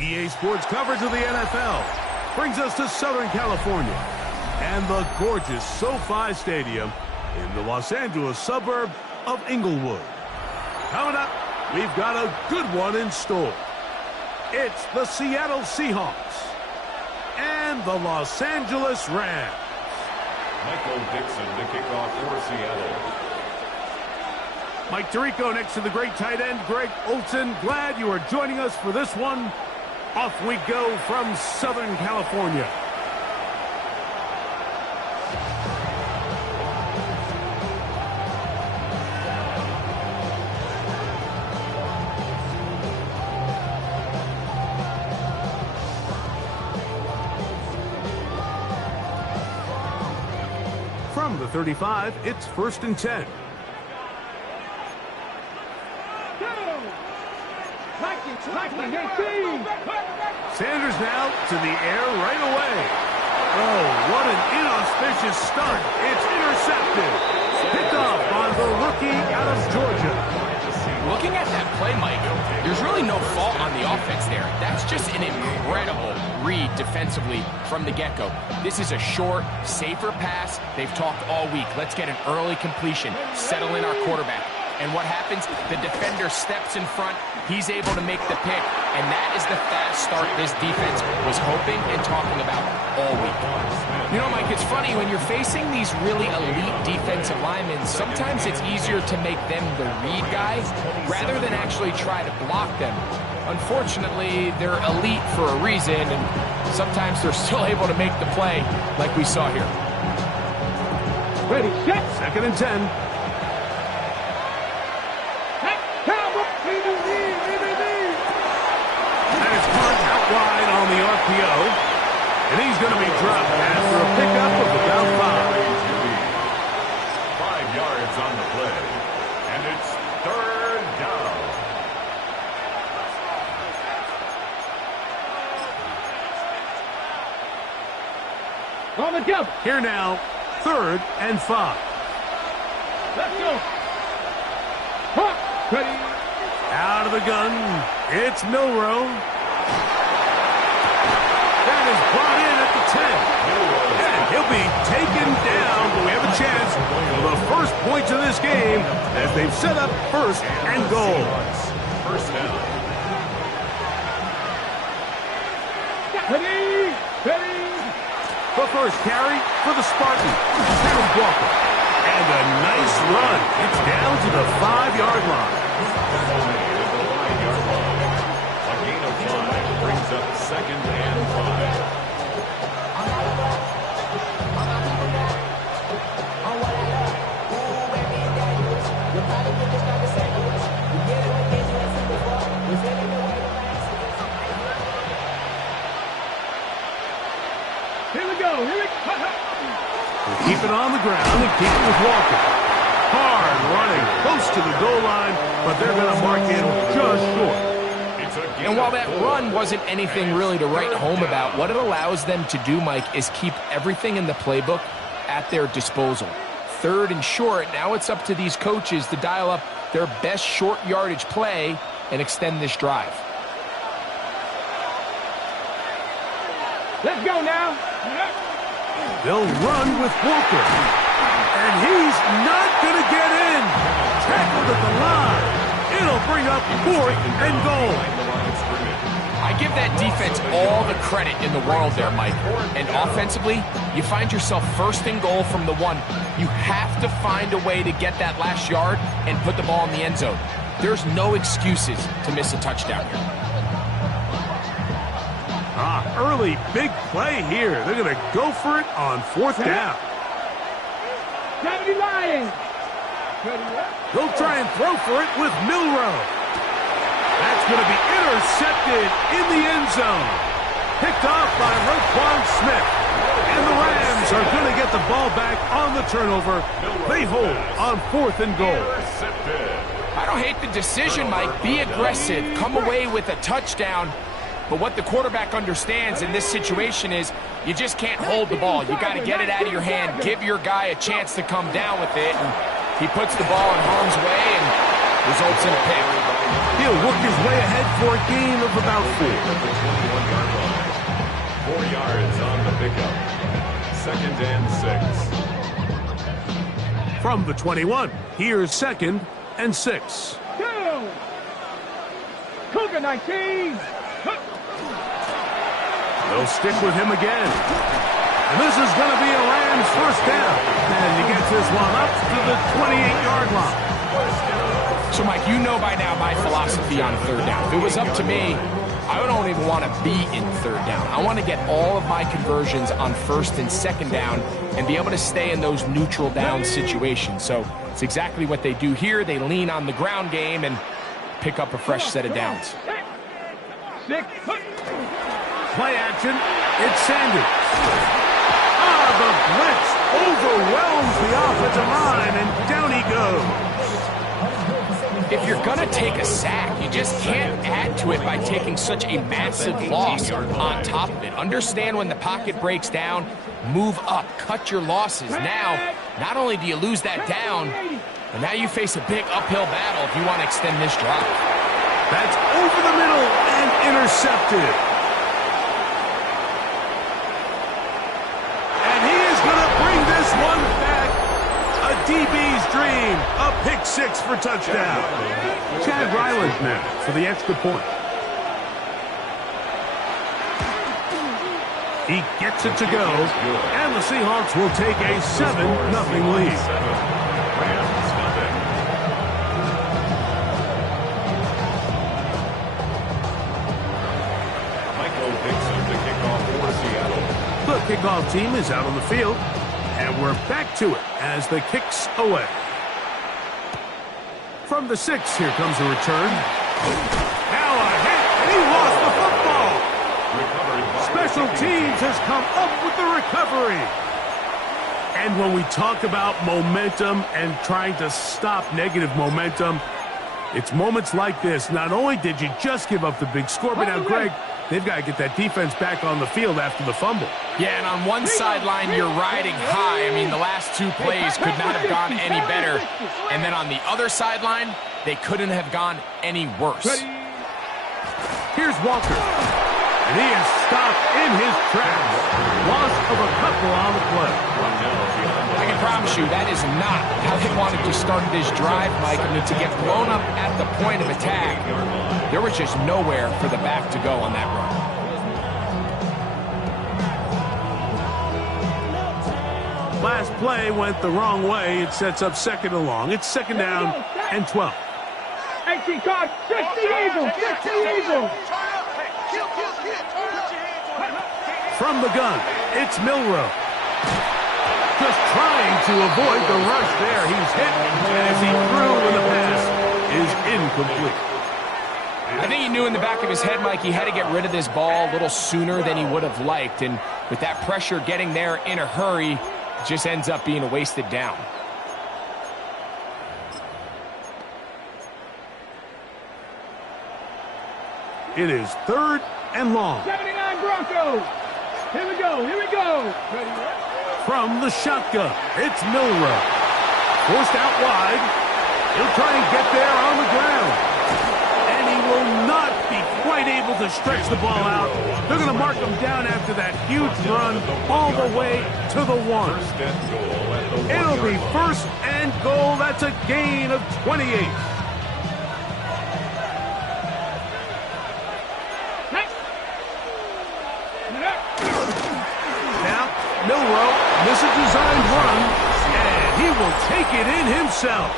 EA Sports coverage of the NFL brings us to Southern California and the gorgeous SoFi Stadium in the Los Angeles suburb of Inglewood. Coming up, we've got a good one in store. It's the Seattle Seahawks and the Los Angeles Rams. Michael Dixon to kick off for Seattle. Mike Tirico next to the great tight end, Greg Olson. Glad you are joining us for this one. Off we go from Southern California. From the 35, it's 1st and 10. Sanders now to the air right away. Oh, what an inauspicious start. It's intercepted. Picked off by the rookie out of Georgia. Looking at that play, Mike, there's really no fault on the offense there. That's just an incredible read defensively from the get-go. This is a short, safer pass. They've talked all week. Let's get an early completion, settle in our quarterback. And what happens? The defender steps in front. He's able to make the pick. And that is the fast start this defense was hoping and talking about all week. You know, Mike, it's funny. When you're facing these really elite defensive linemen, sometimes it's easier to make them the read guys rather than actually try to block them. Unfortunately, they're elite for a reason, and sometimes they're still able to make the play like we saw here. Ready, set. 2nd and 10. Wide on the RPO, and he's going to be dropped after a pickup of about 5. 5 yards on the play, and it's 3rd down. On the jump. Here now, 3rd and 5. Let's go. Ready. Out of the gun, it's Milroe. That is brought in at the 10. And he'll be taken down, but we have a chance for the first points of this game as they've set up 1st and goal. 1st down. Ready. The first carry for the Spartans. Here's Walker. And a nice run. It's down to the 5-yard line. A gain of 5 brings up 2nd and 5. Here we go. We'll keep it on the ground and keep it with Walker. Hard running, close to the goal line, but they're going to mark him just short. And while that run wasn't anything really to write home about, what it allows them to do, Mike, is keep everything in the playbook at their disposal. 3rd and short, now it's up to these coaches to dial up their best short yardage play and extend this drive. Let's go now. They'll run with Walker. And he's not going to get in. Tackled at the line. It'll bring up 4th and goal. I give that defense all the credit in the world there, Mike. And offensively, you find yourself 1st and goal from the 1. You have to find a way to get that last yard and put the ball in the end zone. There's no excuses to miss a touchdown here. Early big play here. They're going to go for it on 4th down. They'll try and throw for it with Milroe. That's going to be intercepted in the end zone. Picked off by Roquan Smith. And the Rams are going to get the ball back on the turnover. They hold on 4th and goal. I don't hate the decision, Mike. Be aggressive. Come away with a touchdown. But what the quarterback understands in this situation is you just can't hold the ball. You got to get it out of your hand. Give your guy a chance to come down with it. And he puts the ball in harm's way and results in a pick. He'll work his way ahead for a gain of about 4. At the 21-yard line. 4 yards on the pickup. 2nd and 6. From the 21, here's 2nd and 6. Cougar 19. They'll stick with him again. And this is going to be a Rams first down. And he gets this one up to the 28-yard line. So, Mike, you know by now my philosophy on 3rd down. If it was up to me, I don't even want to be in 3rd down. I want to get all of my conversions on 1st and 2nd down and be able to stay in those neutral down situations. So it's exactly what they do here. They lean on the ground game and pick up a fresh set of downs. Play action. It's Sanders. The blitz overwhelms the offensive line, and down he goes. If you're going to take a sack, you just can't add to it by taking such a massive loss on top of it. Understand when the pocket breaks down, move up, cut your losses. Now, not only do you lose that down, but now you face a big uphill battle if you want to extend this drive. That's over the middle and intercepted. And he is going to bring this one back. A DB's dream. A pick 6 for touchdown. Chad Ryland now for the extra point. He gets it to go. And the Seahawks will take a 7-0 lead. The kickoff team is out on the field, and we're back to it as the kick's away. From the 6, here comes a return. Now a hit, and he lost the football. Special teams has come up with the recovery. And when we talk about momentum and trying to stop negative momentum, it's moments like this. Not only did you just give up the big score, but now, Greg, they've got to get that defense back on the field after the fumble. Yeah, and on one sideline, you're riding high. I mean, the last 2 plays could not have gone any better. And then on the other sideline, they couldn't have gone any worse. Here's Walker. And he is stopped in his tracks. Loss of a couple on the play. I can promise you that is not how they wanted to start this drive, Mike. I mean, to get blown up at the point of attack, there was just nowhere for the back to go on that run. Last play went the wrong way. It sets up 2nd and long. It's 2nd down and 12. Empty card. Get the Eagle. Get the Eagle. From the gun, it's Milroe. Just trying to avoid the rush there. He's hit as he threw when the pass is incomplete. I think he knew in the back of his head, Mike, he had to get rid of this ball a little sooner than he would have liked. And with that pressure getting there in a hurry, it just ends up being a wasted down. It is 3rd and long. 79 Broncos. Here we go. Here we go. Ready? From the shotgun, it's Milroe. Forced out wide. He'll try and get there on the ground. And he will not be quite able to stretch the ball out. They're going to mark him down after that huge run all the way to the 1. It'll be 1st and goal. That's a gain of 28. Milroe misses a designed run, and he will take it in himself.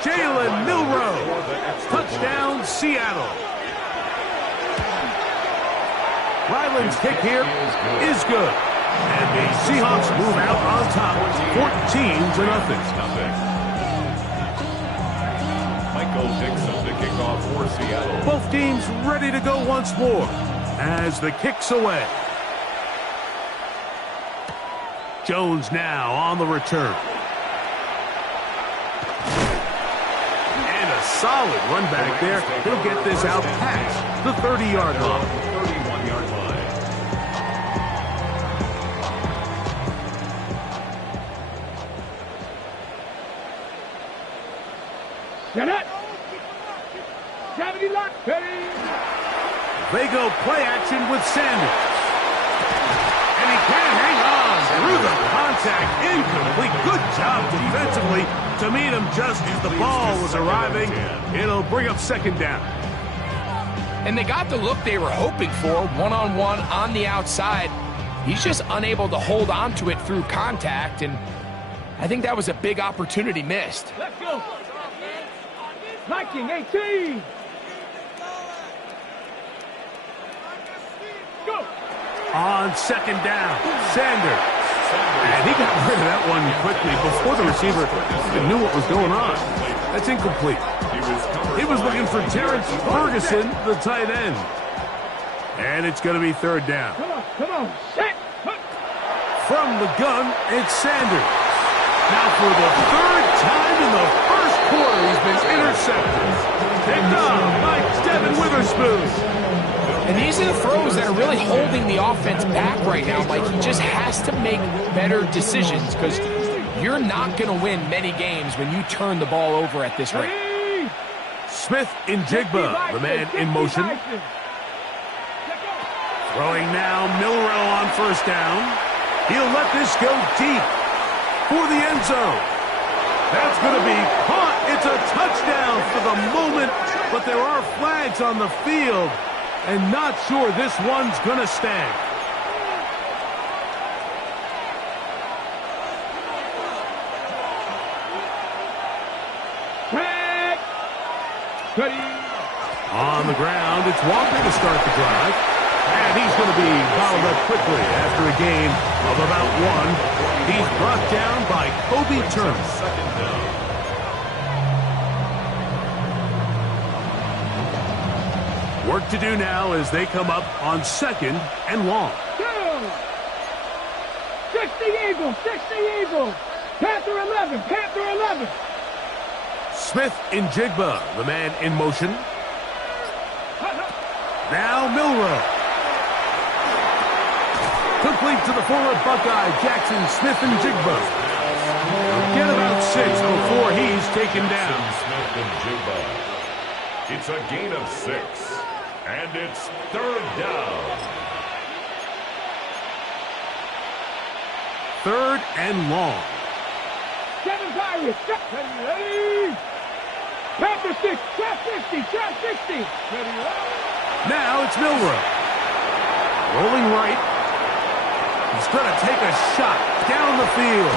Jalen Milroe, touchdown Seattle. Ryland's kick here is good, and the Seahawks move out on top, 14-0. Michael Dixon, the kickoff for Seattle. Both teams ready to go once more as the kick's away. Jones now on the return. And a solid run back there. He'll get this out past the 30-yard line. 31-yard line. Get it. They go play action with Sanders. And he can't hang on through the contact. Incomplete. Good job defensively to meet him just as the ball was arriving. It'll bring up second down. And they got the look they were hoping for, one-on-one on the outside. He's just unable to hold on to it through contact, and I think that was a big opportunity missed. Let's go. 19-18. Go. On second down, Sanders. And he got rid of that one quickly before the receiver even knew what was going on. That's incomplete. He was looking for Terrence Ferguson, the tight end. And it's going to be third down. Come on, set. From the gun, it's Sanders. Now for the third time in the first quarter, he's been intercepted. Picked off by Devin Witherspoon. And these are the throws that are really holding the offense back right now. Like, he just has to make better decisions because you're not going to win many games when you turn the ball over at this rate. Smith in Jigba, the man in motion. Throwing now, Milrow on first down. He'll let this go deep for the end zone. That's going to be caught. It's a touchdown for the moment, but there are flags on the field, and not sure this one's going to stand. Ready. On the ground, it's Walker to start the drive. And he's going to be fouled up quickly after a gain of about one. He's brought down by Kobe Turner. Second down. Work to do now as they come up on second and long. 60 Eagles, 60 Eagles. Panther 11, Panther 11. Smith in Jigba, the man in motion. Now Milrow. Complete to the former Buckeye, Jackson Smith and Jigba. Get about 6 before he's taken down. Smith and Jigba. It's a gain of 6. And it's third down. Third and long. 7 Pirates. Ready. Panther 6, trap 50, trap 60. Ready. Now it's Milrow. Rolling right. He's going to take a shot down the field.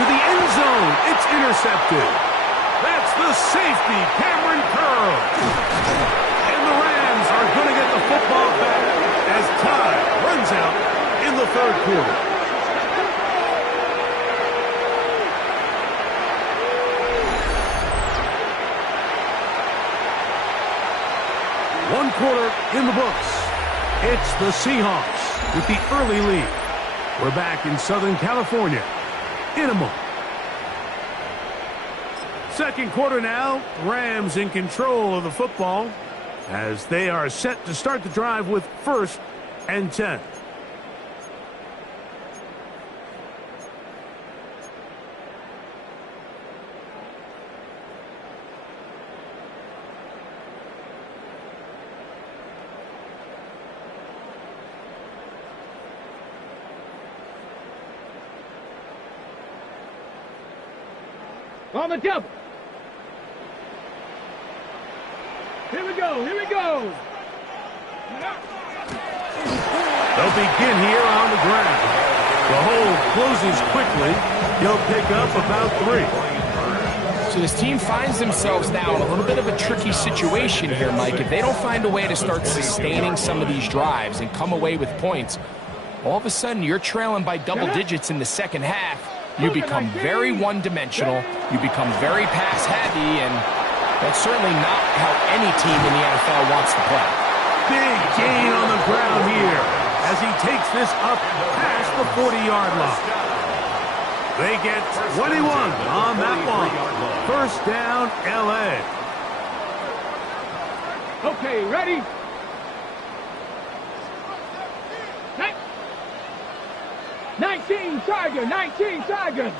To the end zone. It's intercepted. That's the safety, Cameron Curl. And the Rams are going to get the football back as time runs out in the third quarter. One quarter in the books. It's the Seahawks with the early lead. We're back in Southern California in a moment. Second quarter now. Rams in control of the football as they are set to start the drive with 1st and 10. On the double. Here we go, here we go. They'll begin here on the ground. The hole closes quickly. He'll pick up about 3. So this team finds themselves now in a little bit of a tricky situation here, Mike. If they don't find a way to start sustaining some of these drives and come away with points, all of a sudden you're trailing by double digits in the second half. You become very one-dimensional. You become very pass-heavy, and that's certainly not how any team in the NFL wants to play. Big gain on the ground here as he takes this up past the 40-yard line. They get 21 on that one. First down, L.A. Okay, ready? 19 Tiger, 19 Tiger.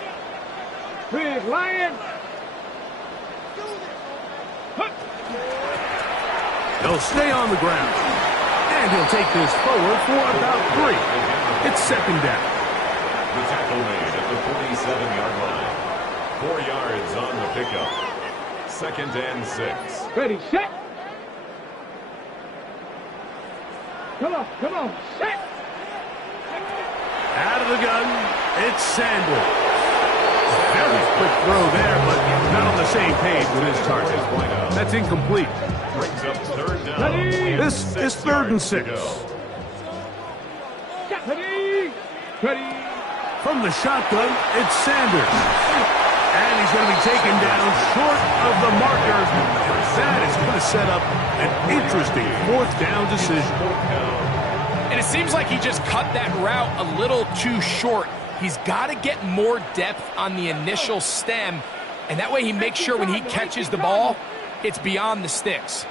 Big Lion. They'll stay on the ground. And he'll take this forward for about 3. It's second down. The tackle made at the 47-yard line. 4 yards on the pickup. Second and 6. Ready, set. Come on, set. Out of the gun, it's Sanders. Very quick throw there, but not on the same page with his target. That's incomplete. Brings up third down. This is 3rd and 6. Ready. From the shotgun, it's Sanders. And he's going to be taken down short of the marker. That is going to set up an interesting 4th down decision. And it seems like he just cut that route a little too short. He's got to get more depth on the initial stem, and that way he makes sure when he catches the ball, it's beyond the sticks.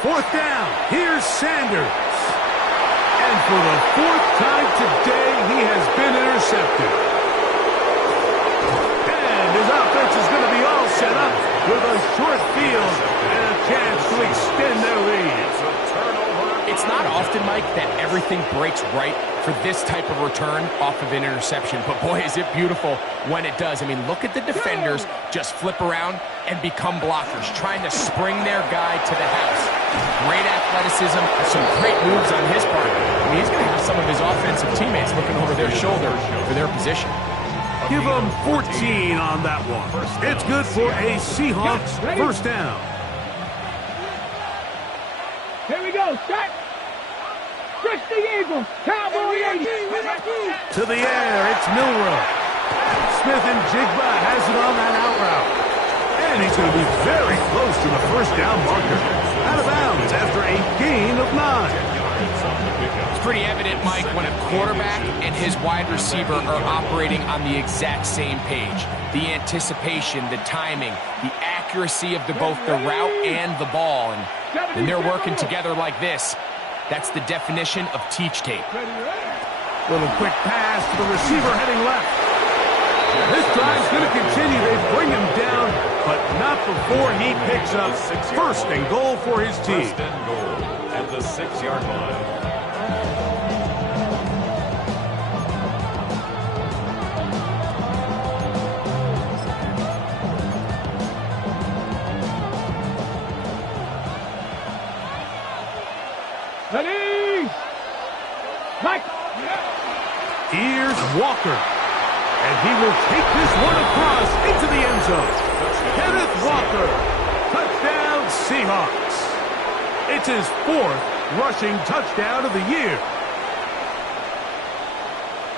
4th down, here's Sanders. And for the 4th time today, he has been intercepted. And his offense is going to be all set up with a short field and a chance to extend their lead. It's not often, Mike, that everything breaks right for this type of return off of an interception. But boy, is it beautiful when it does. I mean, look at the defenders just flip around and become blockers, trying to spring their guy to the house. Great athleticism, some great moves on his part. I mean, he's going to have some of his offensive teammates looking over their shoulder for their position. Give him 14 on that one. It's good for a Seahawks 1st down. Here we go, set. Push the Eagles. Cowboy 80. To the air, it's Milrow. Smith and Jigba has it on that out route. And he's going to be very close to the 1st down marker. Out of bounds after a gain of 9. It's pretty evident, Mike, when a quarterback and his wide receiver are operating on the exact same page. The anticipation, the timing, the accuracy of both the route and the ball. And when they're working together like this, that's the definition of teach tape. Little quick pass to the receiver heading left. This drive's going to continue. They bring him down, but not before he picks up 1st and goal for his team. 1st and goal at the 6-yard line. Ready. Mike. Here's Walker. And he will take this one across into the end zone. Kenneth Walker. Touchdown, Seahawks. It's his 4th rushing touchdown of the year.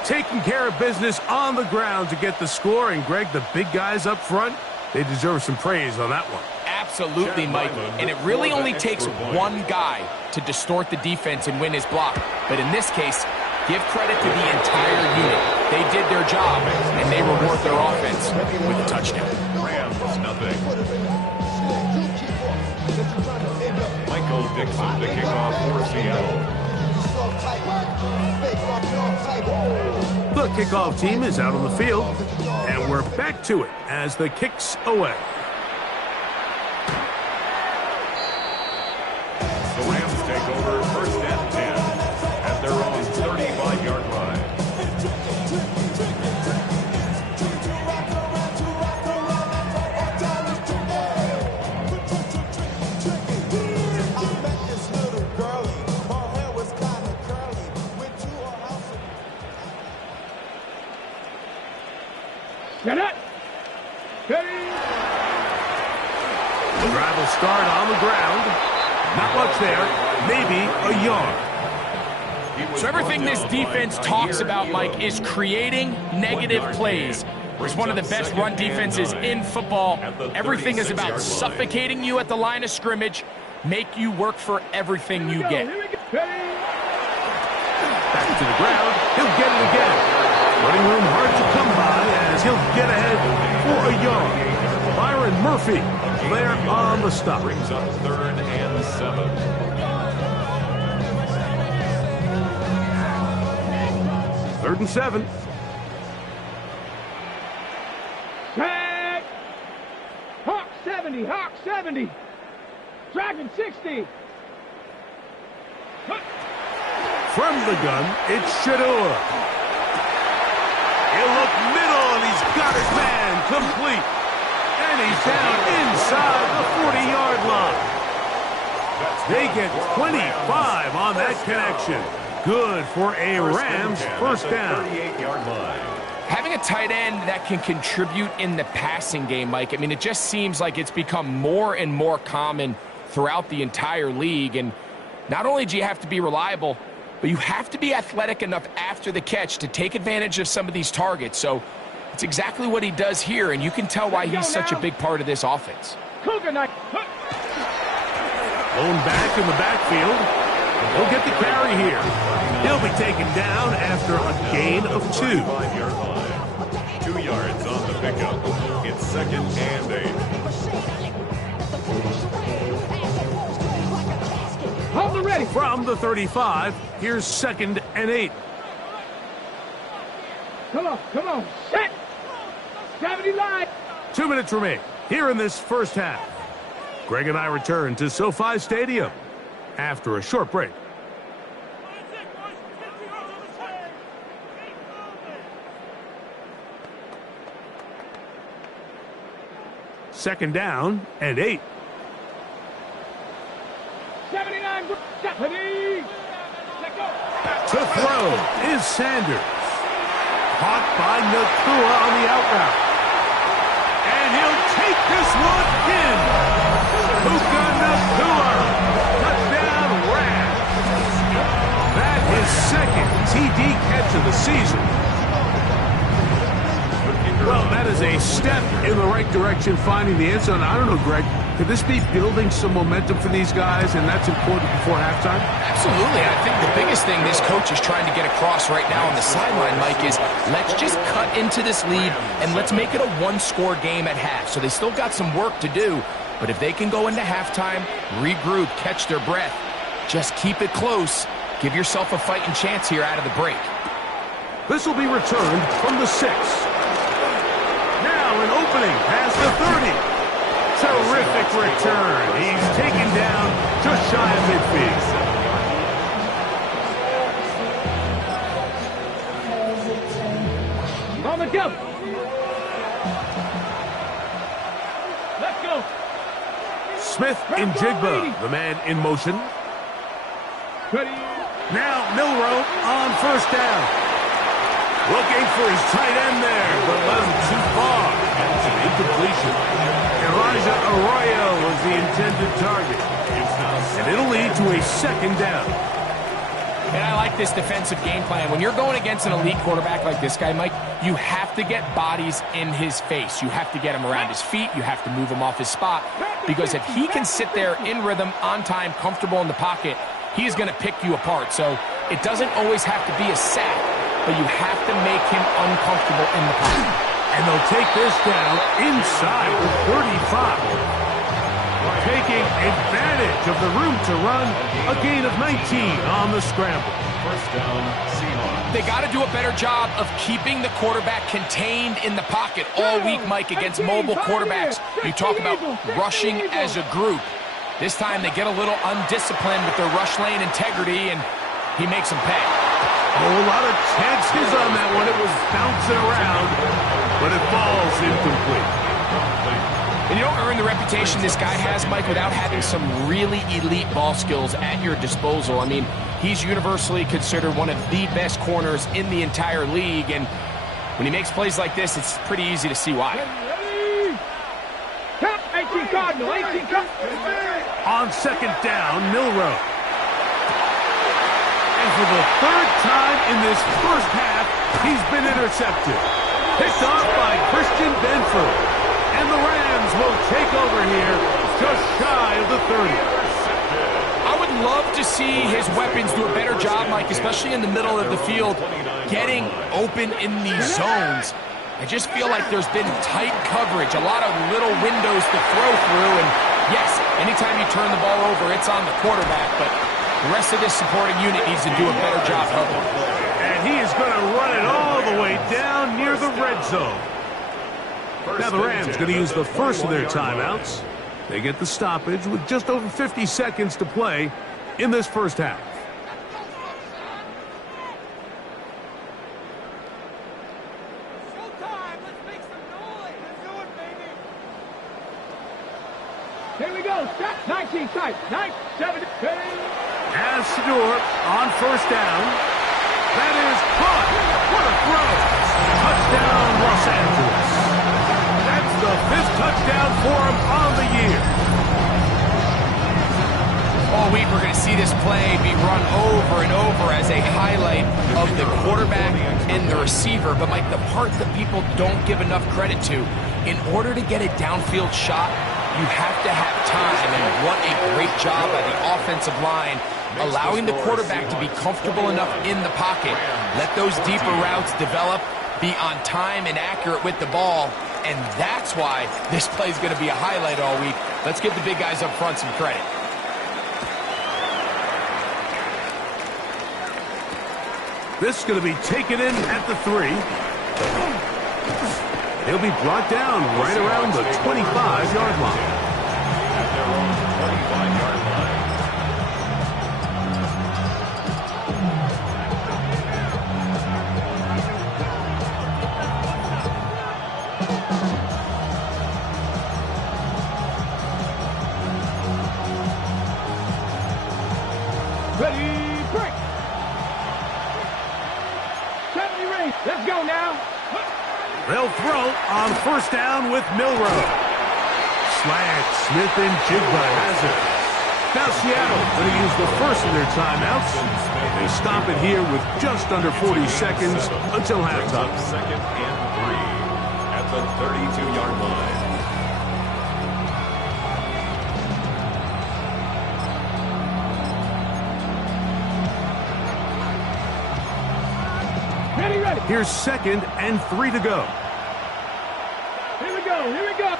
Taking care of business on the ground to get the score. And, Greg, the big guys up front, they deserve some praise on that one. Absolutely, Mike. And it really only takes one guy to distort the defense and win his block. But in this case, give credit to the entire unit. They did their job, and they reward their offense with a touchdown. Rams, nothing. Michael Dixon, the kickoff for Seattle. The kickoff team is out on the field, and we're back to it as the kick's away. The Rams take over 1st and 10 at their own 35-yard line. Get it. Ready. The drive will start on the ground. Not much there, maybe a yard. So everything this defense talks about, Mike, is creating negative plays. It's one of the best run defenses in football. Everything is about suffocating you at the line of scrimmage, make you work for everything you get. Back to the ground, he'll get it again. Running room hard to come by as he'll get ahead for a yard. Byron Murphy there on the stop. Brings up 3rd and 7. Third and 7. Tag. Hawk 70. Hawk 70. Driving 60. From the gun, it's Shador. He'll look middle, and he's got his man complete. And he's down inside the 40-yard line. They get 25 on that connection. Good for a Rams first down. 38-yard line. Having a tight end that can contribute in the passing game, Mike, I mean, it just seems like it's become more and more common throughout the entire league. And not only do you have to be reliable, but you have to be athletic enough after the catch to take advantage of some of these targets. So it's exactly what he does here, and you can tell why he's such a big part of this offense. Cougar night. Lone back in the backfield. He'll get the carry here. He'll be taken down after a gain of 2. 5-yard line. 2 yards on the pickup. It's 2nd and 8. Hold the ready. From the 35, here's 2nd and 8. Come on. Set. Gravity line. 2 minutes remain here in this first half. Greg and I return to SoFi Stadium after a short break. Second down and 8. 79. Stephanie. Let go. To throw is Sanders. Caught by Nakua on the out route. And he'll take this one in. Puka Nakua. Touchdown Rams. That is 2nd TD catch of the season. Well, that is a step in the right direction, finding the end zone. I don't know, Greg, could this be building some momentum for these guys, and that's important before halftime? Absolutely. I think the biggest thing this coach is trying to get across right now on the sideline, Mike, is let's just cut into this lead and let's make it a one-score game at half. So they still got some work to do, but if they can go into halftime, regroup, catch their breath, just keep it close, give yourself a fighting chance here out of the break. This will be returned from the 6. Now an opening past the 30. Terrific return. He's taken down just shy of midfield. On the jump. Let's go. Smith in Jigba, the man in motion. Ready. Now Milrow on first down. Looking for his tight end there, but led him too far. It's an incompletion. Elijah Arroyo was the intended target. And it'll lead to a 2nd down. And I like this defensive game plan. When you're going against an elite quarterback like this guy, Mike, you have to get bodies in his face. You have to get him around his feet. You have to move him off his spot. Because if he can sit there in rhythm, on time, comfortable in the pocket, he is going to pick you apart. So it doesn't always have to be a sack, but you have to make him uncomfortable in the pocket. And they'll take this down inside the 35. Taking advantage of the room to run, a gain of 19 on the scramble. First down, Seahawks. They got to do a better job of keeping the quarterback contained in the pocket all week, Mike, against mobile quarterbacks. You talk about rushing as a group. This time they get a little undisciplined with their rush lane integrity, and he makes them pay. Oh, a lot of chances on that one. It was bouncing around, but it falls incomplete. And you don't earn the reputation this guy has, Mike, without having some really elite ball skills at your disposal. I mean, he's universally considered one of the best corners in the entire league, and when he makes plays like this, it's pretty easy to see why. 18 Cardinal, 18 Cardinal. On 2nd down, Milrow. And for the 3rd time in this first half, he's been intercepted. Picked off by Christian Benford. And the Rams will take over here just shy of the 30. I would love to see his weapons do a better job, Mike, especially in the middle of the field, getting open in these zones. I just feel like there's been tight coverage, a lot of little windows to throw through, and yes, anytime you turn the ball over, it's on the quarterback, but the rest of this supporting unit needs to do a better job helping. And he is going to run it all the way down near the red zone. Now the Rams going to use the first of their timeouts. They get the stoppage with just over 50 seconds to play in this first half. Showtime! Let's make some noise! Let's do it, baby! Here we go! Stop! 19 tight! 9, 7, 8. As Stewart on first down. That is caught. What a throw. Touchdown, Los Angeles. That's the 5th touchdown for him on the year. All week we're going to see this play be run over and over as a highlight of the quarterback and the receiver. But, Mike, the part that people don't give enough credit to, in order to get a downfield shot, you have to have time. And what a great job by the offensive line, allowing the quarterback to be comfortable enough in the pocket. Let those deeper routes develop, be on time and accurate with the ball. And that's why this play is going to be a highlight all week. Let's give the big guys up front some credit. This is going to be taken in at the 3. He'll be brought down right around the 25-yard line. At their own 25-yard line. Ready, break! 70 range. Let's go now. They'll throw on first down with Milroe. Slant, Smith and Jigba has it. Now Seattle going to use the first of their timeouts. They stop it here with just under 40 seconds until halftime. 2nd and 3 at the 32-yard line. Ready, ready. Here's 2nd and 3 to go. Here we go, here we go.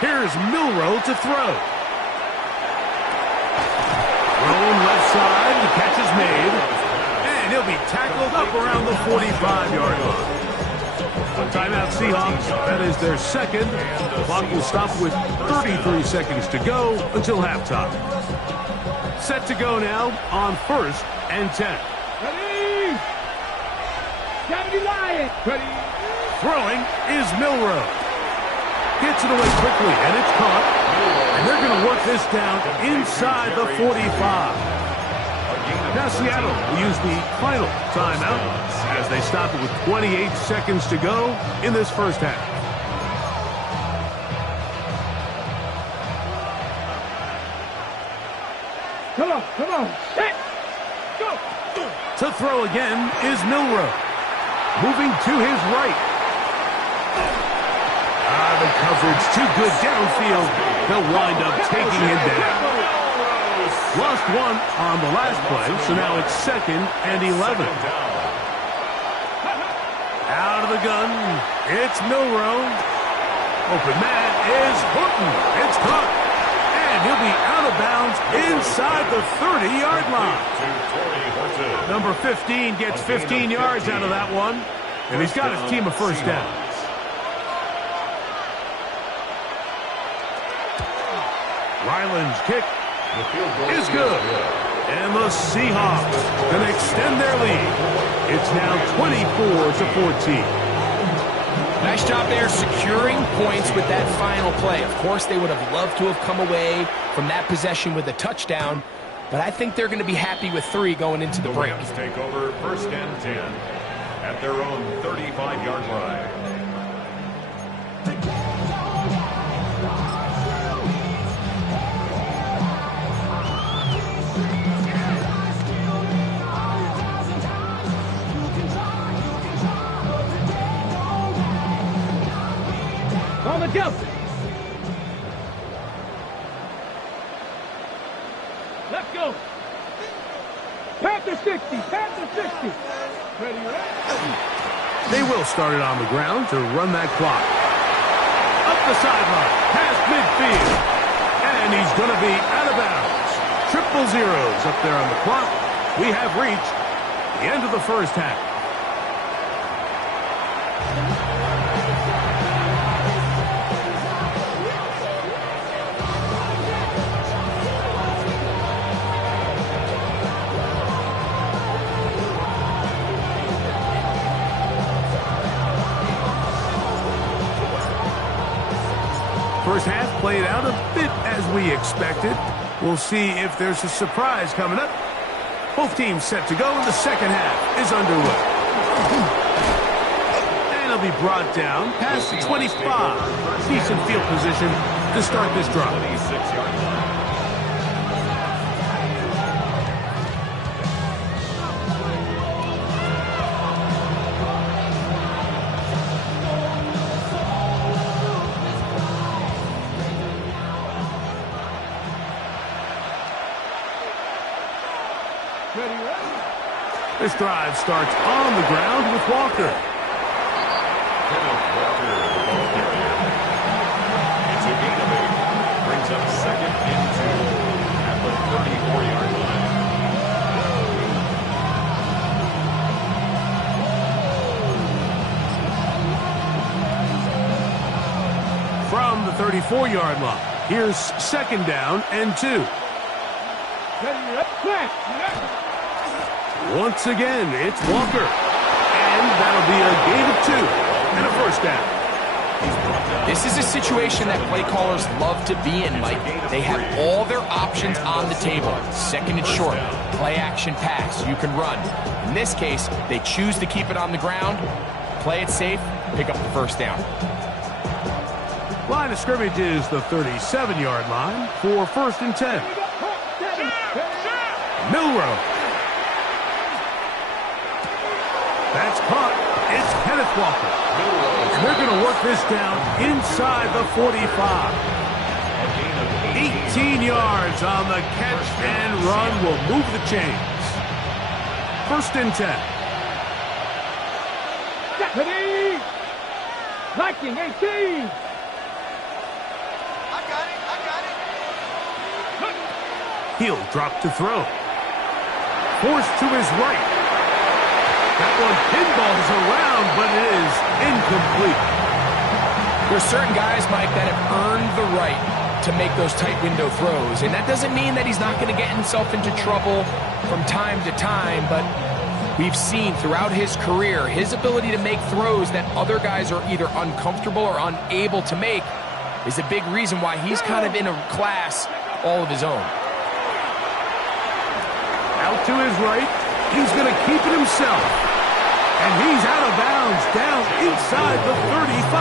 Here's Milroe to throw. Thrown left side, the catch is made, and he'll be tackled up around the 45-yard line. A timeout Seahawks, that is their 2nd. The clock will stop with 33 seconds to go until halftime. Set to go now on 1st and 10. Ready. 70 Lions. Ready. Throwing is Milroe. Gets it away quickly, and it's caught. And they're going to work this down inside the 45. Now Seattle will use the final timeout as they stop it with 28 seconds to go in this first half. Come on. Set. Go. To throw again is Milroe. Moving to his right. The coverage too good downfield. They'll wind up taking him down. Lost one on the last play, so now it's 2nd and 11. Out of the gun, it's Milroe. Open man is Horton. It's caught. And he'll be out of bounds inside the 30-yard line. Number 15 gets 15 yards out of that one, and he's got his team a first down. Ryland's kick is good. And the Seahawks can extend their lead. It's now 24-14. Nice job there securing points with that final play. Of course, they would have loved to have come away from that possession with a touchdown, but I think they're going to be happy with 3 going into the break. Rams take over 1st and 10 at their own 35-yard line. On the jump. Let's go. Panther 60. Ready. They will start it on the ground to run that clock. Up the sideline, past midfield. And he's going to be out of bounds. 0-0s up there on the clock. We have reached the end of the first half. first half played out a bit as we expected. We'll see if there's a surprise coming up. Both teams set to go, and the second half is underway. And it'll be brought down past the 25. Decent field position to start this drive. 26-yard line. This drive starts on the ground with Walker. Walker, the ball carrier. It's a gain of 8. Brings up second and 2 at the 34-yard line. From the 34-yard line, here's second down and 2. Once again, it's Walker. And that'll be a gain of 2 and a first down. This is a situation that play callers love to be in, Mike. They have all their options on the table. Second and short, play action pass, you can run. In this case, they choose to keep it on the ground, play it safe, pick up the first down. Line of scrimmage is the 37-yard line for first and 10. Milrow. That's caught. It's Kenneth Walker. And they're going to work this down inside the 45. 18 yards on the catch and run will move the chains. First and 10. Deputy! Liking 18! He'll drop to throw. Forced to his right. That one pinballs around, but it is incomplete. There's certain guys, Mike, that have earned the right to make those tight window throws. And that doesn't mean that he's not going to get himself into trouble from time to time, but we've seen throughout his career his ability to make throws that other guys are either uncomfortable or unable to make is a big reason why he's kind of in a class all of his own. Out to his right. He's going to keep it himself. And he's out of bounds down inside the 35.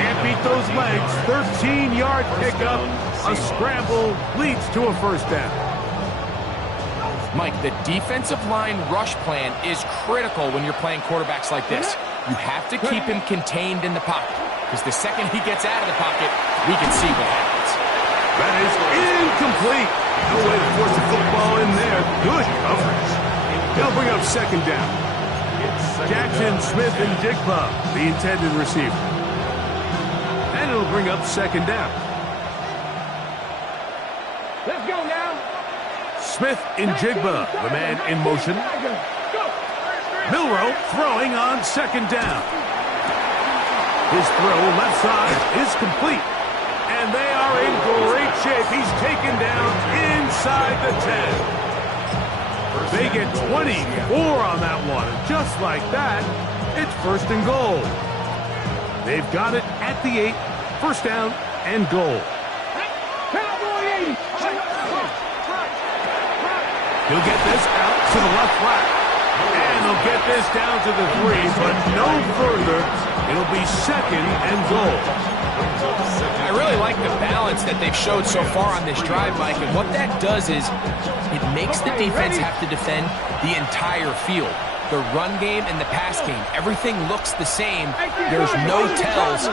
Can't beat those legs. 13-yard pickup. A scramble leads to a first down. Mike, the defensive line rush plan is critical when you're playing quarterbacks like this. You have to keep him contained in the pocket, because the second he gets out of the pocket, we can see what happens. That is incomplete. No way to force the football in there. Good coverage. They'll bring up second down. Jackson, Smith, and Jigba, the intended receiver. And it'll bring up second down. Let's go now. Smith and Jigba, the man in motion. Milrow throwing on second down. His throw left side is complete. And they are in great shape. He's taken down inside the 10. They get 24 on that one. And just like that, it's first and goal. They've got it at the 8. First down and goal. Cowboy 80. He'll get this out to the left flat. And he'll get this down to the 3, but no further. It'll be second and goal. I really like the balance that they've showed so far on this drive, Mike, and what that does is it makes the defense have to defend the entire field. The run game and the pass game, everything looks the same. There's no tells,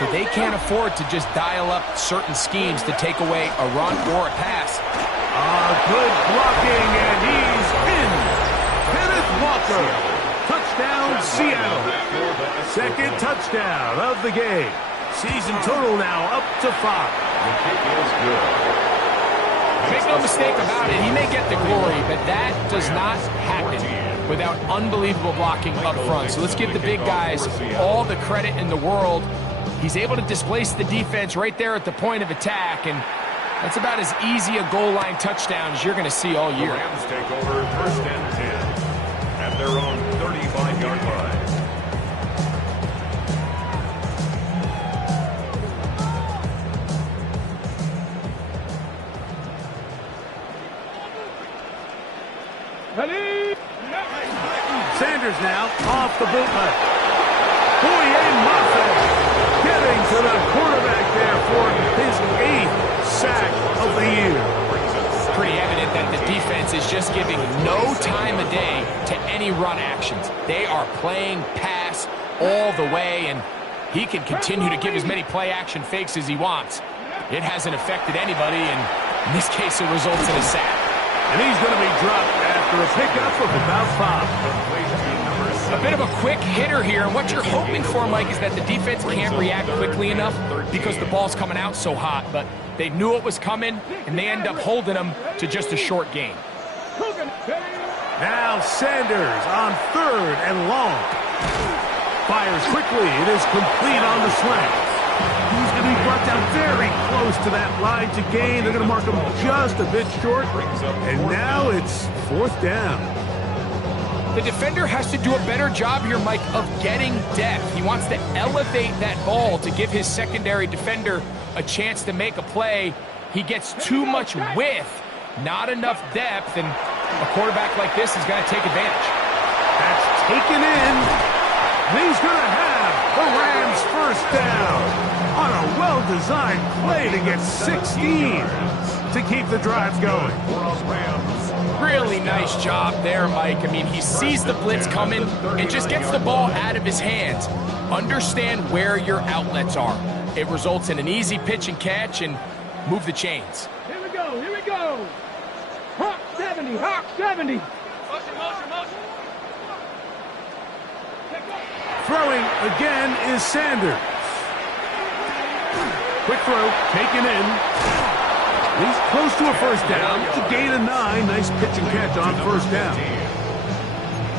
so they can't afford to just dial up certain schemes to take away a run or a pass. Good blocking, and he's in. Kenneth Walker. Touchdown, Seattle. Second touchdown of the game. Season total now up to 5. The kick is good. Make no mistake about it, he may get the glory, but that does not happen without unbelievable blocking up front. So let's give the big guys all the credit in the world. He's able to displace the defense right there at the point of attack, and that's about as easy a goal line touchdown as you're going to see all year. The Rams take over first and 10 at their own 35-yard line. Ready? Sanders now off the bootleg. Boye Mafe getting to the quarterback there for his 8th sack of the year. Pretty evident that the defense is just giving no time of day to any run actions. They are playing pass all the way, and he can continue to give as many play-action fakes as he wants. It hasn't affected anybody, and in this case, it results in a sack. And he's going to be dropped after a pickup of about 5. A bit of a quick hitter here, and what you're hoping for, Mike, is that the defense can't react quickly enough because the ball's coming out so hot, but they knew it was coming, and they end up holding them to just a short gain. Now Sanders on 3rd and long. Fires quickly. It is complete on the slant. He's going to be brought down very close to that line to gain. They're going to mark him just a bit short. And now it's 4th down. The defender has to do a better job here, Mike, of getting depth. He wants to elevate that ball to give his secondary defender a chance to make a play. He gets too much width, not enough depth, and a quarterback like this is going to take advantage. That's taken in. And he's going to have the Rams first down on a well-designed play to get 16 to keep the drive going. Really nice job there, Mike. I mean, he sees the blitz coming and just gets the ball out of his hands. Understand where your outlets are. It results in an easy pitch and catch and move the chains. Here we go, here we go. Hawk 70, Hawk 70. Throwing again is Sanders. Quick throw, taken in. He's close to a first down. A gain of 9. Nice pitch and catch on first down.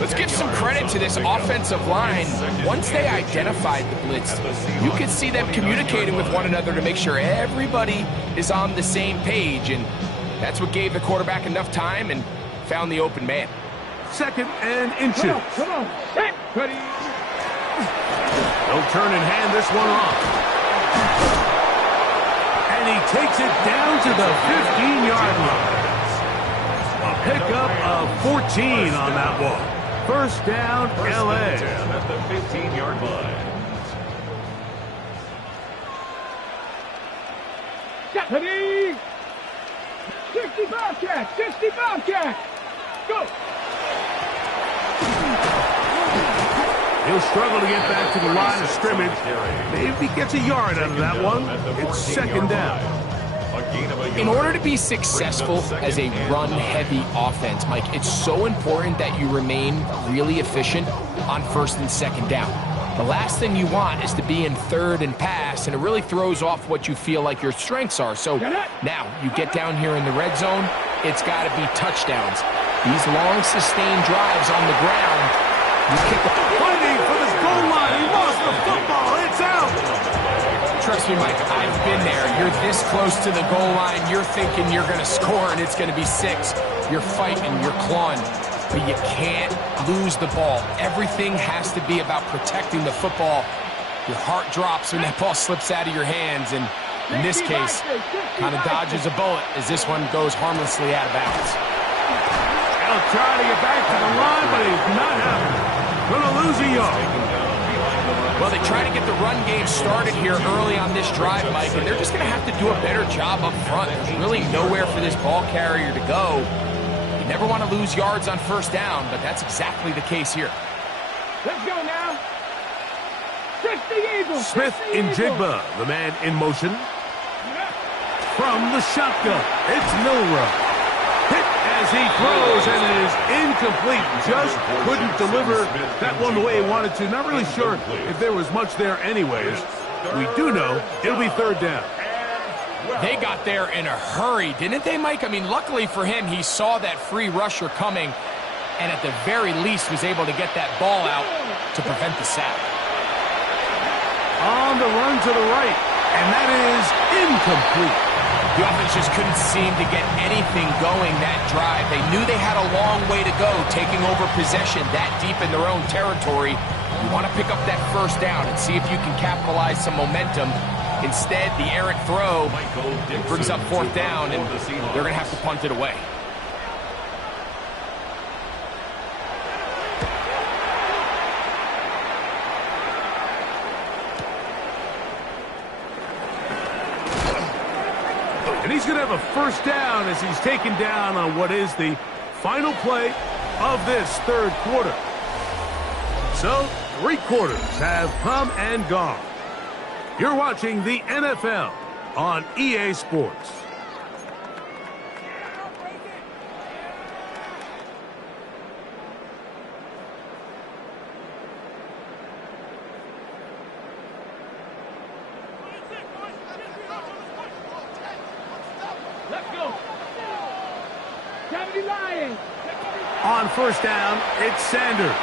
Let's give some credit to this offensive line. Once they identified the blitz, you could see them communicating with one another to make sure everybody is on the same page, and that's what gave the quarterback enough time and found the open man. 2nd and inches. Come on, set, ready. They'll turn and hand this one off. And he takes it down to the 15-yard line. A pickup of 14 on that one. First down, L.A. At the 15-yard line. Set, ready. 65 catch, 65 catch. Go. He'll struggle to get back to the line of scrimmage. Maybe he gets a yard out of that one. It's 2nd down. In order to be successful as a run-heavy offense, Mike, it's so important that you remain really efficient on 1st and 2nd down. The last thing you want is to be in 3rd and pass, and it really throws off what you feel like your strengths are. So now you get down here in the red zone, it's got to be touchdowns. These long, sustained drives on the ground, you kick the Fighting for this goal line. He lost the football. It's out. Trust me, Mike, I've been there. You're this close to the goal line. You're thinking you're going to score, and it's going to be 6. You're fighting. You're clawing. But you can't lose the ball. Everything has to be about protecting the football. Your heart drops when that ball slips out of your hands, and in this case, kind of dodges a bullet as this one goes harmlessly out of bounds. He'll try to get back to the line, but he's not having it. Going to lose a yard. Well, they try to get the run game started here early on this drive, Mike, and they're just going to have to do a better job up front. There's really nowhere for this ball carrier to go. You never want to lose yards on 1st down, but that's exactly the case here. Let's go now. Trick the Eagles. Smith in Jigba, the man in motion. From the shotgun, it's Milrow. Hit as he throws, and it is incomplete. Just couldn't deliver that one the way he wanted to. Not really sure if there was much there anyways. We do know it'll be 3rd down. They got there in a hurry, didn't they, Mike? I mean, luckily for him, he saw that free rusher coming, and at the very least was able to get that ball out to prevent the sack. On the run to the right, and that is incomplete. The offense just couldn't seem to get anything going that drive. They knew they had a long way to go, taking over possession that deep in their own territory. You want to pick up that 1st down and see if you can capitalize some momentum. Instead, the errant throw brings up 4th down, and they're going to have to punt it away. He's going to have a first down as he's taken down on what is the final play of this third quarter. So, 3 quarters have come and gone. You're watching the NFL on EA Sports. Let's go. 70 Lions. On first down, it's Sanders.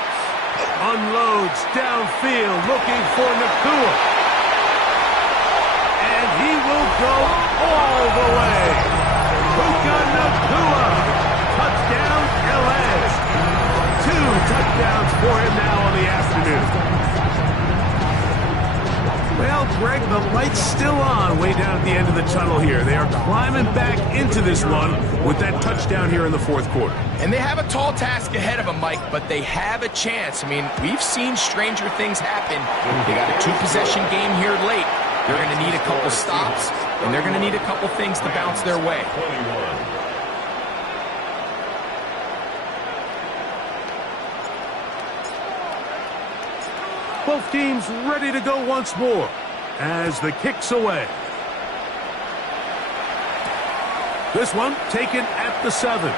Unloads downfield looking for Nakua. And he will go all the way. Puka Nakua. Touchdown, LA. 2 touchdowns for him now on the afternoon. Well, Greg, the light's still on way down at the end of the tunnel here. They are climbing back into this one with that touchdown here in the fourth quarter. And they have a tall task ahead of them, Mike, but they have a chance. I mean, we've seen stranger things happen. They got a 2-possession game here late. They're going to need a couple stops, and they're going to need a couple things to bounce their way. 21. Both teams ready to go once more as the kick's away. This one taken at the 7.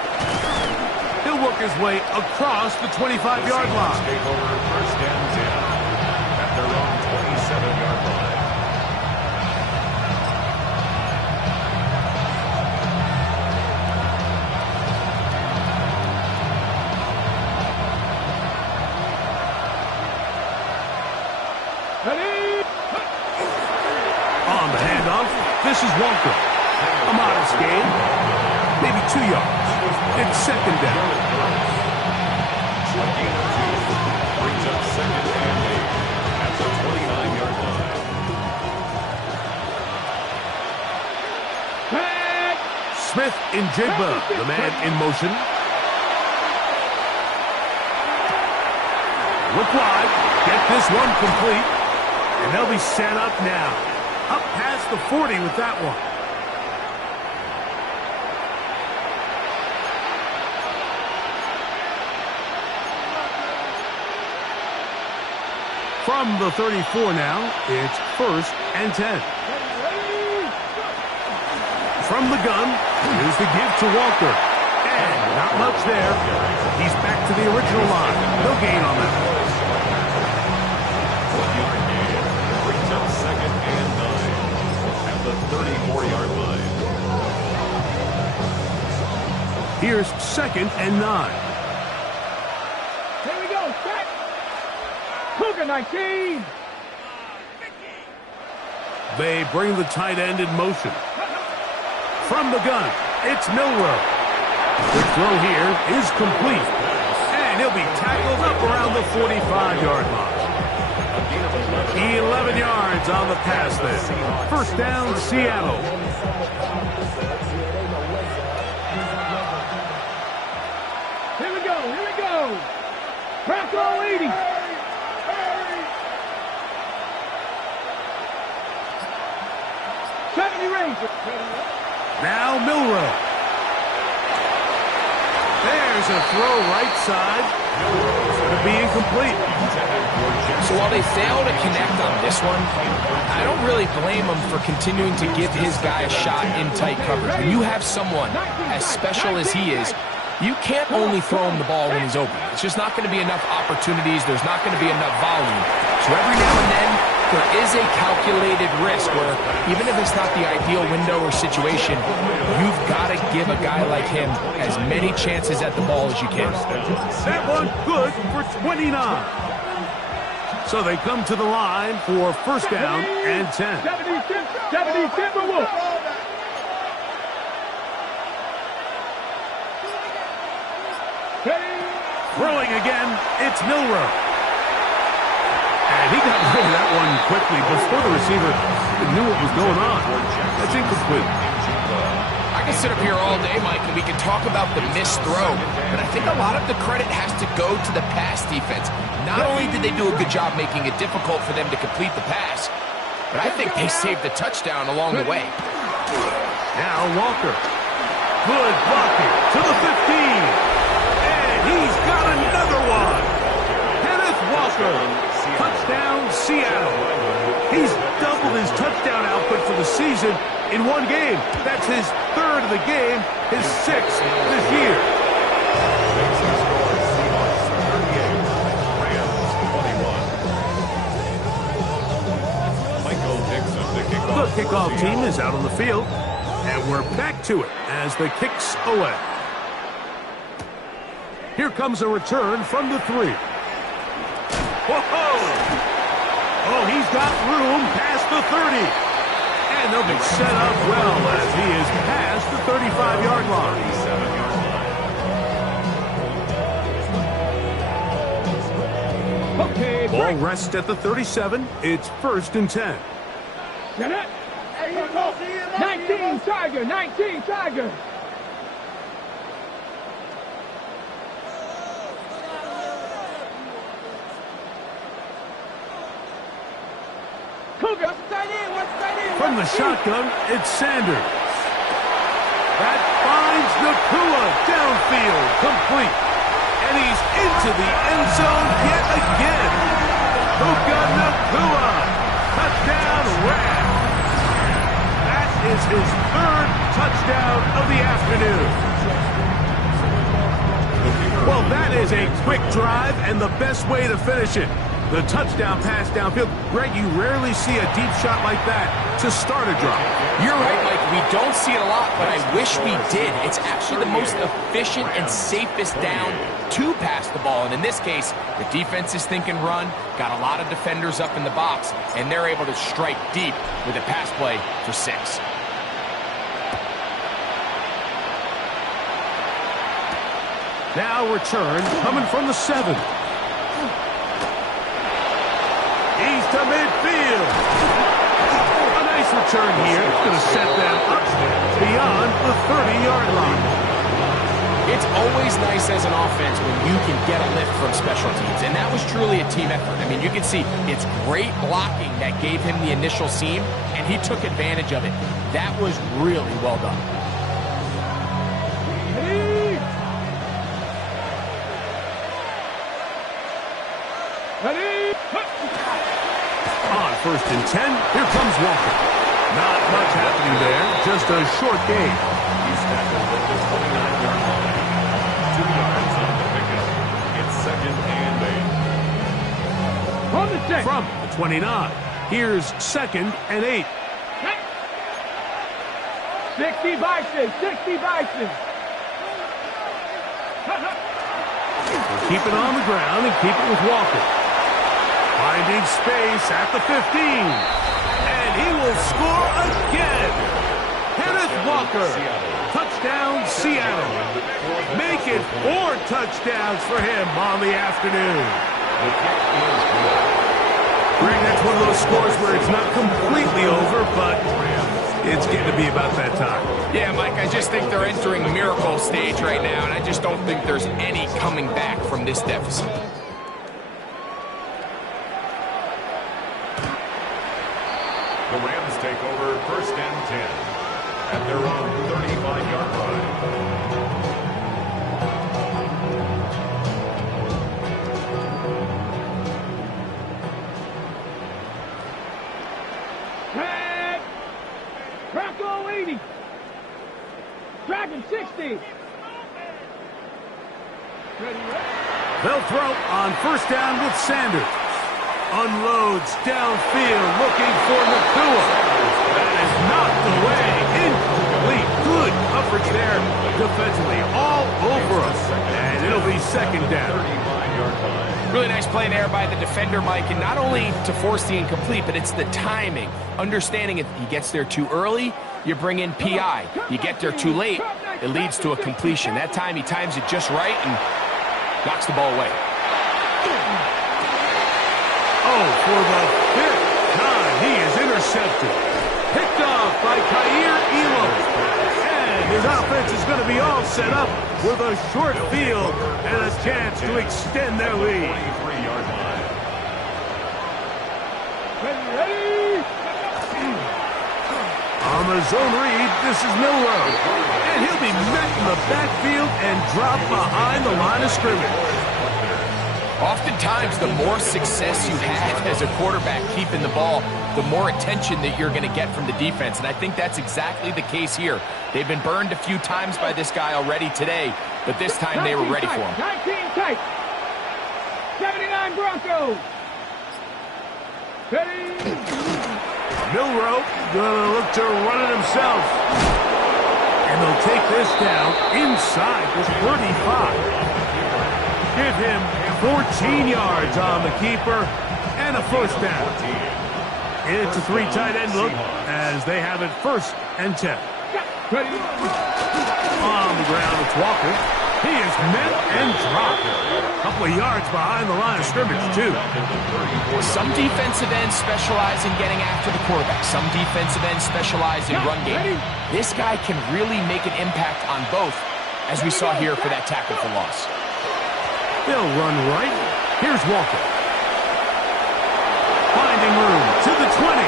He'll work his way across the 25-yard line. Take over first and 10 at their own 27-yard line. On the handoff, this is Walker. A modest gain, maybe 2 yards. It's second down. A gain of 2 brings up second and 8 at the 29-yard line. Smith in Jigba, the man in motion. Look wide, get this one complete, and they'll be set up now. Up past the 40 with that one. From the 34 now, it's first and 10. From the gun, here's the give to Walker. And not much there. He's back to the original line. No gain on that. 1-yard gain brings up second and 9 at the 34-yard line. Here's second and 9. Here we go. Set. Cougar 19. They bring the tight end in motion. From the gun, it's Milroe. The throw here is complete. And he'll be tackled up around the 45-yard line. 11 yards on the pass there. First down, Seattle. Here we go. Here we go. Crack all 80. Now Milroe. There's a throw right side. It'll be incomplete. So while they fail to connect on this one, I don't really blame him for continuing to give his guy a shot in tight coverage. When you have someone as special as he is, you can't only throw him the ball when he's open. It's just not going to be enough opportunities. There's not going to be enough volume. So every now and then, there is a calculated risk where even if it's not the ideal window or situation, you've got to give a guy like him as many chances at the ball as you can. That one good for 29. So they come to the line for first down and 10. 70 Timberwolves. Throwing again, it's Milroe. And he got rid of that one quickly before the receiver knew what was going on. That's incomplete. I can sit up here all day, Mike, and we can talk about the missed throw, but I think a lot of the credit has to go to the pass defense. Not only did they do a good job making it difficult for them to complete the pass, but I think they saved the touchdown along the way. Now Walker. Good blocking to the 15. And he's got another one. Kenneth Walker. Touchdown, Seattle. He's doubled his touchdown output for the season in one game. That's his third of the game, his sixth this year. Seahawks 38, Rams 21. Michael Dixon, the kickoff. The kickoff team is out on the field, and we're back to it as the kicks away. Here comes a return from the 3. Whoa! Oh, he's got room past the 30. And they'll be set up well as he is past the 35-yard line. 37-yard line. Okay, Ball rests at the 37. It's 1st and 10. 19 Tiger, 19 Tiger. From the shotgun, it's Sanders. That finds Nakua downfield, complete. And he's into the end zone yet again. Puka Nakua, touchdown Rams. That is his 3rd touchdown of the afternoon. Well, that is a quick drive and the best way to finish it. The touchdown pass downfield. Greg, you rarely see a deep shot like that to start a drive. You're right, Mike. We don't see it a lot, but I wish we did. It's actually the most efficient and safest down to pass the ball. And in this case, the defense is thinking run, got a lot of defenders up in the box, and they're able to strike deep with a pass play for 6. Now return coming from the 7. He's to midfield. A nice return here. It's going to set them up beyond the 30-yard line. It's always nice as an offense when you can get a lift from special teams, and that was truly a team effort. I mean, you can see it's great blocking that gave him the initial seam, and he took advantage of it. That was really well done. Ready? On 1st and 10, here comes Walker. Not much happening there, just a short gain. He's tackled at the 29-yard line. 2 yards on the pickup. It's 2nd and 8. From the 6. From the 29, here's 2nd and 8. 60 Bison, 60 Bison. We'll keep it on the ground and keep it with Walker. Finding space at the 15. And he will score again. Kenneth Walker. Touchdown, Seattle. Make it 4 touchdowns for him on the afternoon. Greg, that's one of those scores where it's not completely over, but it's getting to be about that time. Yeah, Mike, I just think they're entering miracle stage right now, and I just don't think there's any coming back from this deficit. The Rams take over 1st and 10 at their own 35-yard line. Bronco 80. Dragon 60. They'll throw on 1st down with Sanders. Unloads downfield looking for Nakua. That is knocked away. Incomplete. Good coverage there defensively. All over us. And it'll be 2nd down. 35-yard line. Really nice play there by the defender, Mike, and not only to force the incomplete, but it's the timing. Understanding if he gets there too early, you bring in PI. You get there too late, it leads to a completion. That time he times it just right and knocks the ball away. Oh, for the 5th time, he is intercepted. Picked off by Kaiir Elam. And his offense is going to be all set up with a short field and a chance to extend their lead. 23-yard line. Ready? A On the zone read, this is Milrow. And he'll be met in the backfield and dropped behind the line of scrimmage. Oftentimes, the more success you have as a quarterback keeping the ball, the more attention that you're going to get from the defense. And I think that's exactly the case here. They've been burned a few times by this guy already today, but this time they were ready for him. 19 tight. 79 Broncos. Ready. Milrow gonna look to run it himself. And they'll take this down inside the 35. Give him 14 yards on the keeper and a first down. It's a three tight end look as they have it 1st and 10. On the ground, it's Walker. He is met and dropped. A couple of yards behind the line of scrimmage, too. Some defensive ends specialize in getting after the quarterback. Some defensive ends specialize in run game. This guy can really make an impact on both, as we saw here for that tackle for loss. They'll run right. Here's Walker. Finding room to the 20.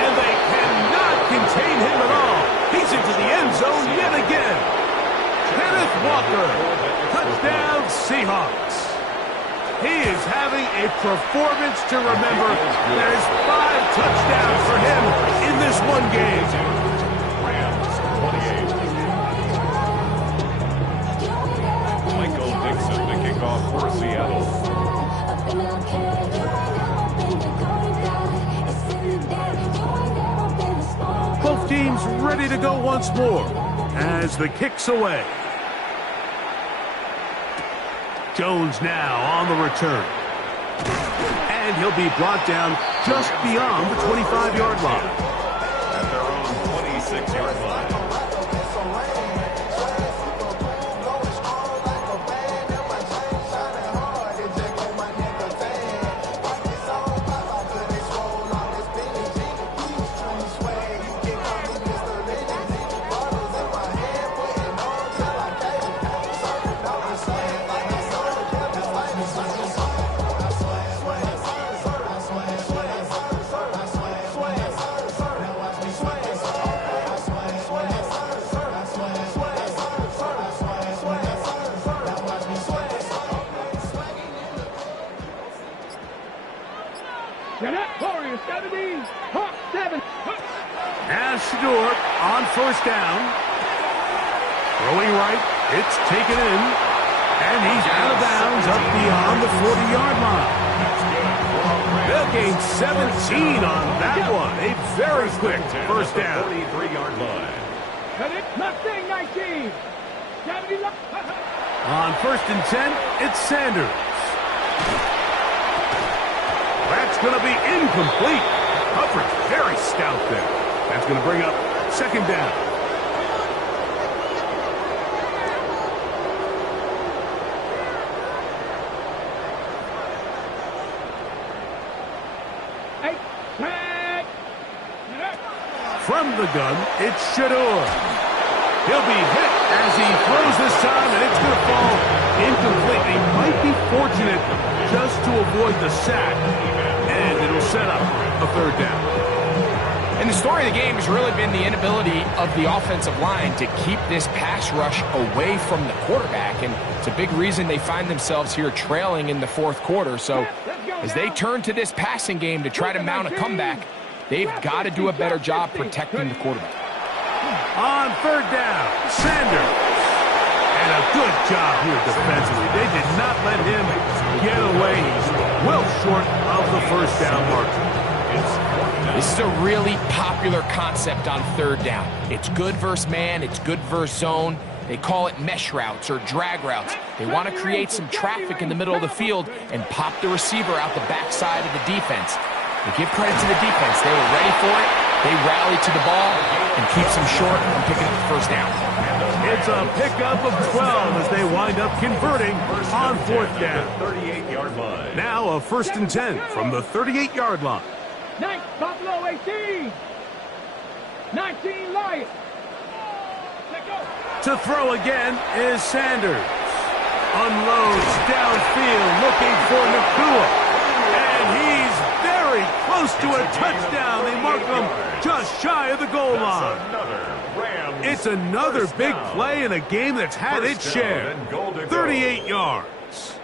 And they cannot contain him at all. He's into the end zone yet again. Kenneth Walker. Touchdown, Seahawks. He is having a performance to remember. There's 5 touchdowns for him in this one game. Rams 28. Michael Dixon to kick off for Seattle. Both teams ready to go once more as the kick's away. Jones now on the return. And he'll be brought down just beyond the 25-yard line. At their own 26-yard line. On first down. Throwing right. It's taken in. And he's out of bounds up beyond the 40-yard line. They'll gain 17 on that one. A very quick first down. 33-yard line. Mustang 19. On 1st and 10, it's Sanders. That's going to be incomplete. Coverage very stout there. That's going to bring up 2nd down. From the gun, it's Shador. He'll be hit as he throws this time, and it's going to fall incomplete. He might be fortunate just to avoid the sack, and it'll set up a 3rd down. And the story of the game has really been the inability of the offensive line to keep this pass rush away from the quarterback. And it's a big reason they find themselves here trailing in the 4th quarter. So as they turn to this passing game to try to mount a comeback, they've got to do a better job protecting the quarterback. On 3rd down, Sanders. And a good job here defensively. They did not let him get away. He's well short of the 1st down marker. This is a really popular concept on 3rd down. It's good versus man, it's good versus zone. They call it mesh routes or drag routes. They want to create some traffic in the middle of the field and pop the receiver out the backside of the defense. They give credit to the defense. They were ready for it. They rallied to the ball and keeps them short from picking up the 1st down. It's a pickup of 12 as they wind up converting on 4th down. 38-yard line. Now a 1st and 10 from the 38-yard line. 9 Buffalo 18. 19 Lions. To throw again is Sanders. Unloads downfield looking for Nakua. And he's very really close to a touchdown. They mark them just shy of the goal line. It's another big play in a game that's had its share. 38 yards.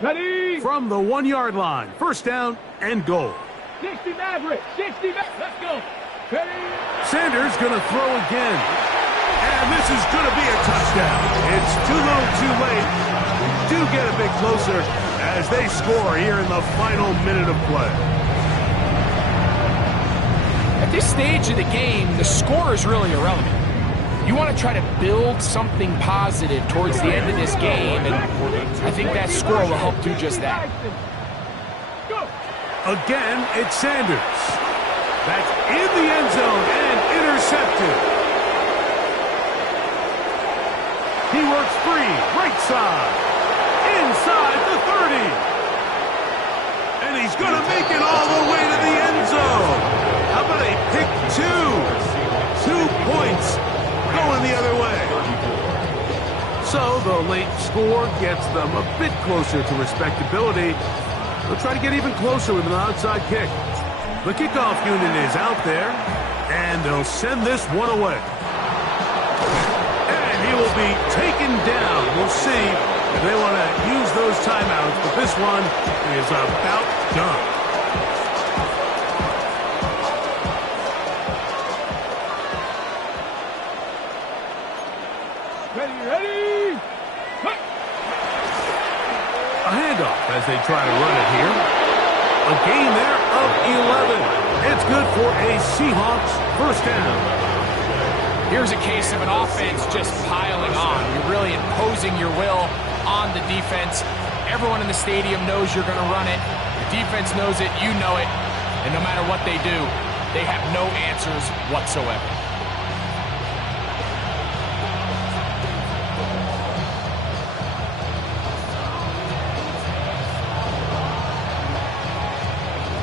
Ready? From the 1-yard line, first down and goal. 60 Maverick, 60 Maverick, let's go. Ready? Sanders gonna throw again. And this is gonna be a touchdown. It's too little too late. We do get a bit closer as they score here in the final minute of play. At this stage of the game, the score is really irrelevant. You want to try to build something positive towards the end of this game, and I think that score will help do just that. Again, it's Sanders. That's in the end zone and intercepted. He works free, right side, inside the 30. And he's going to make it all the way to the end zone. How about a pick 2? 2 points going the other way. So the late score gets them a bit closer to respectability. They'll try to get even closer with an onside kick. The kickoff unit is out there, and they'll send this one away. And he will be taken down. We'll see if they want to use those timeouts, but this one is about done. Ready? A handoff as they try to run it here. A gain there of 11. It's good for a Seahawks first down. Here's a case of an offense just piling on. You're really imposing your will on the defense. Everyone in the stadium knows you're going to run it. The defense knows it, you know it. And no matter what they do, they have no answers whatsoever.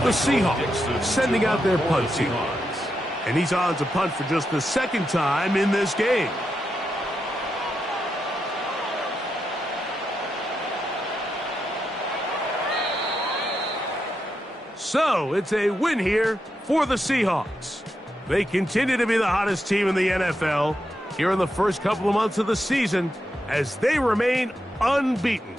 The Seahawks sending out their punt team. And he's on to punt for just the second time in this game. So it's a win here for the Seahawks. They continue to be the hottest team in the NFL here in the first couple of months of the season as they remain unbeaten.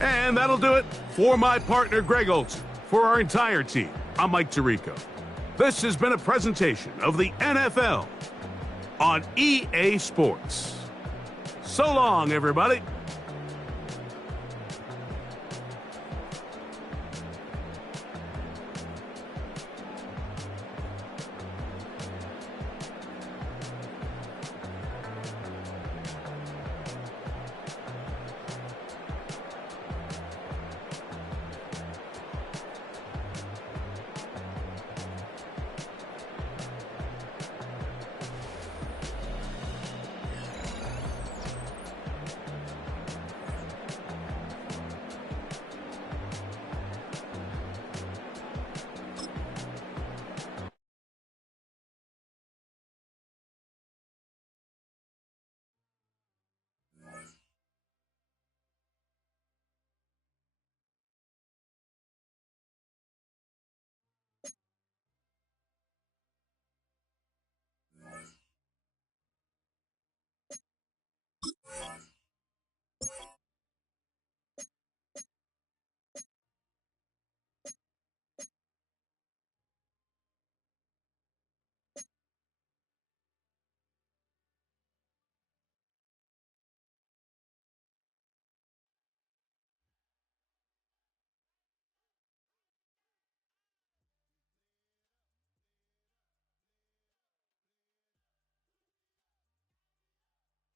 And that'll do it for my partner, Greg Olson. For our entire team, I'm Mike Tirico. This has been a presentation of the NFL on EA Sports. So long, everybody.